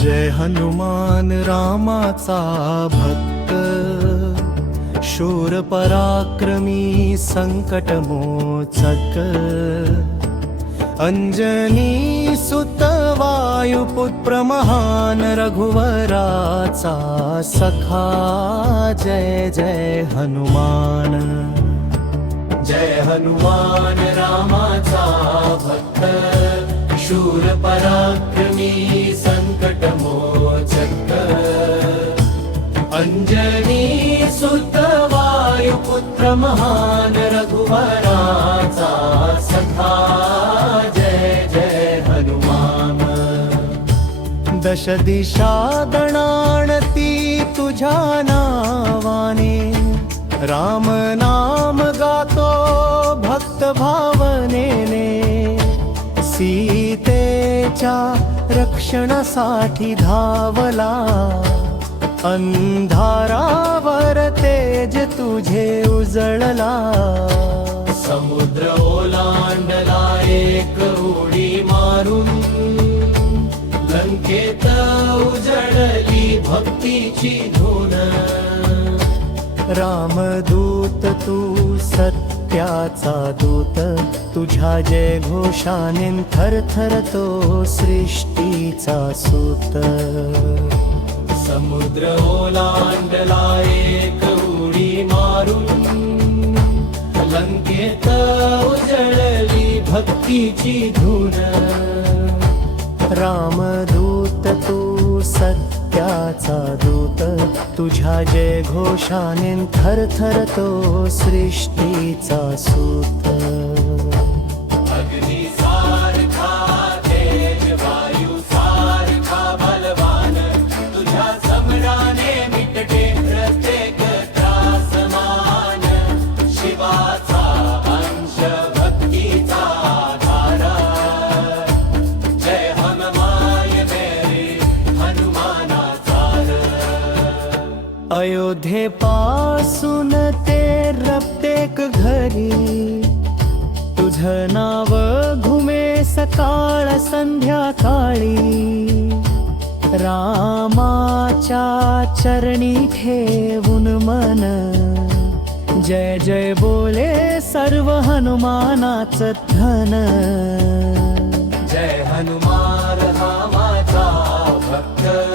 जय हनुमान रामाचा भक्त. शूर पराक्रमी संकट मोचक. अंजनी सुत वायुपुत्र महान रघुवराचा सखा. जय जय हनुमान. जय हनुमान रामाचा भक्त. शूर पराक्रमी संकट महान रघुवराचा सखा. जय जय हनुमान. दश दिशा दणाणती तुझ्या नावाने. राम नाम गातो भक्त भावनेने. सीतेच्या रक्षणासाठी धावला. अंधारावर तेज तुझे उजळला. समुद्र ओलांडला एक उडी मारून लंकेत उजळली भक्तीची धून. रामदूत तू सत्याचा दूत. तुझ्या जय घोषाने थरथर तो सृष्टीचा सूत. समुद्र ओलांडला एक उडी मारून. लंकेत उजळली भक्तीची धून. रामदूत तू सत्याचा दूत. तुझ्या जय घोषाने थरथर तो सृष्टीचा सूत. अयोध्ये पासून ते प्रत्येक घरी तुझ नाव घुमे सकाळ संध्याकाळी. रामाच्या चरणी ठेवून मन. जय जय बोले सर्व हनुमानाच धन. जय हनुमान हा माझा भक्त.